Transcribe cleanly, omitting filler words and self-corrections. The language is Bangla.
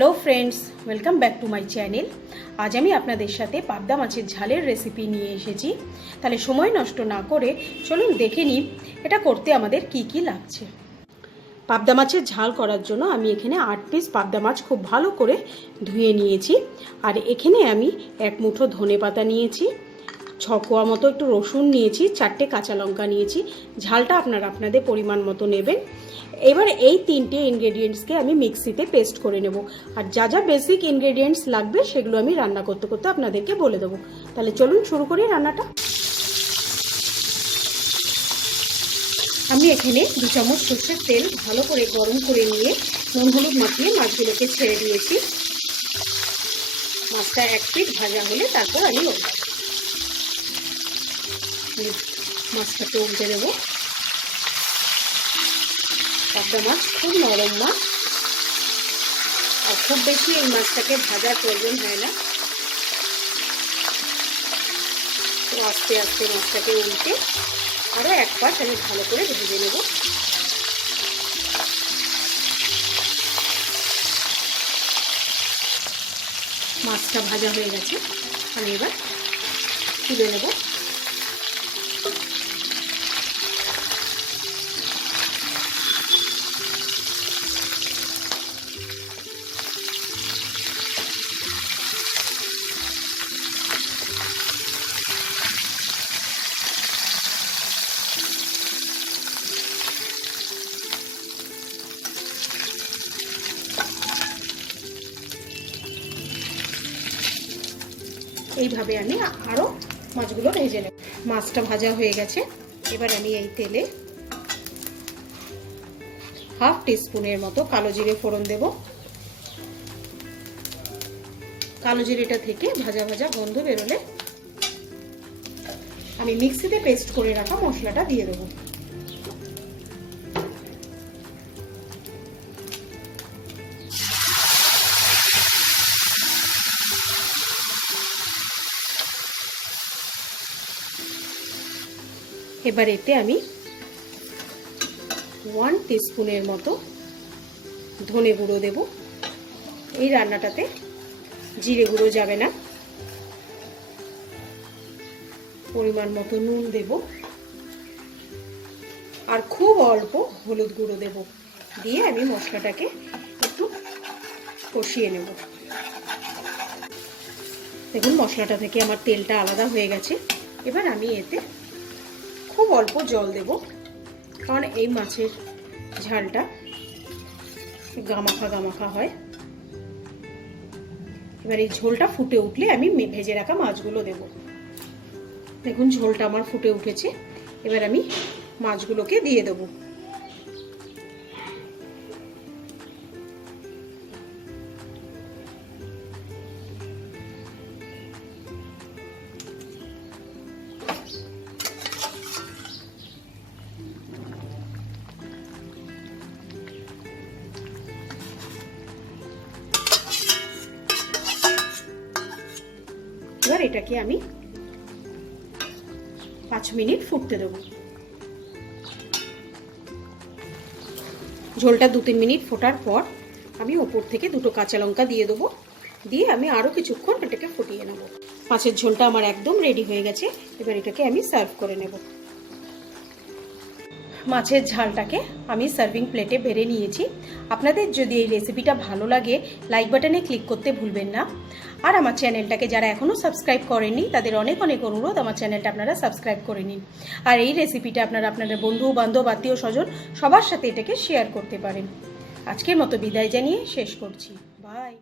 Hello friends, welcome back to my channel. আজ আমি আপনাদের সাথে পাবদা মাছের ঝালের রেসিপি নিয়ে এসেছি। তাহলে সময় নষ্ট না করে চলুন দেখে নিই এটা করতে আমাদের কি কি লাগছে। পাবদা মাছের ঝাল করার জন্য আমি এখানে 8 পিস পাবদা মাছ খুব ভালো করে ধুয়ে নিয়েছি। আর এখানে আমি 1 মুঠো ধনেপাতা নিয়েছি, 6 কোয়া মতো একটু রসুন নিয়েছি, 4টে কাঁচা লঙ্কা নিয়েছি। ঝালটা আপনারা আপনাদের পরিমাণ মতো নেবেন। এবার এই 3টে ইনগ্রেডিয়েন্টসকে আমি মিক্সিতে পেস্ট করে নেব। আর যা যা বেসিক ইনগ্রেডিয়েন্টস লাগবে সেগুলো আমি রান্না করতে করতে আপনাদেরকে বলে দেবো। তাহলে চলুন শুরু করি রান্নাটা। আমি এখানে 2 চামচ সর্ষের তেল ভালো করে গরম করে নিয়ে নুন হলুদ মাখিয়ে মাছগুলোকে ছেড়ে দিয়েছি। মাছটা 1 পিঠ ভাজা হলে তারপর আমি মাছটাকে উল্টে দেবো। পাবদা মাছ খুব নরম মাছ, আর খুব বেশি এই মাছটাকে ভাজার প্রয়োজন হয় না। তো আস্তে আস্তে মাছটাকে উল্টে আরও 1 পাশ আমি ভালো করে ভেজে নেব। মাছটা ভাজা হয়ে গেছে, আমি এবার তুলে নেব। এইভাবে আমি আরও মাছগুলো ভেজে নেব। মাছটা ভাজা হয়ে গেছে, এবার আমি এই তেলে 1/2 টিস্পুনের মতো কালো জিরে ফোড়ন দেব। কালো জিরেটা থেকে ভাজা ভাজা গন্ধ বেরোলে আমি মিক্সিতে পেস্ট করে রাখা মশলাটা দিয়ে দেবো। এবার এতে আমি 1 টিস্পুনের মতো ধনে গুঁড়ো দেব। এই রান্নাটাতে জিরে গুঁড়ো যাবে না। পরিমাণ মতো নুন দেব, আর খুব অল্প হলুদ গুঁড়ো দেব। দিয়ে আমি মশলাটাকে একটু কষিয়ে নেব। দেখুন মশলাটা থেকে আমার তেলটা আলাদা হয়ে গেছে। এবার আমি এতে খুব অল্প জল দেব, কারণ এই মাছের ঝালটা গামাখা গামাখা হয়। এবার এই ঝোলটা ফুটে উঠলে আমি ভেজে রাখা মাছগুলো দেব। দেখুন ঝোলটা আমার ফুটে উঠেছে, এবার আমি মাছগুলোকে দিয়ে দেব। এবার এটাকে আমি 5 মিনিট ফুটতে দেব। ঝোলটা 2-3 মিনিট ফোটার পর আমি ওপর থেকে 2টো কাঁচা লঙ্কা দিয়ে দেবো। দিয়ে আমি আরও কিছুক্ষণ এটাকে ফুটিয়ে নেব। মাছের ঝোলটা আমার একদম রেডি হয়ে গেছে। এবার এটাকে আমি সার্ভ করে নেব। মাছের ঝালটাকে আমি সার্ভিং প্লেটে বেড়ে নিয়েছি। আপনাদের যদি এই রেসিপিটা ভালো লাগে লাইক বাটনে ক্লিক করতে ভুলবেন না। আর আমার চ্যানেলটাকে যারা এখনও সাবস্ক্রাইব করেননি তাদের অনেক অনেক অনুরোধ আমার চ্যানেলটা আপনারা সাবস্ক্রাইব করে নিন। আর এই রেসিপিটা আপনারা আপনাদের বন্ধু বান্ধব আত্মীয় স্বজন সবার সাথে এটাকে শেয়ার করতে পারেন। আজকের মতো বিদায় জানিয়ে শেষ করছি। বাই।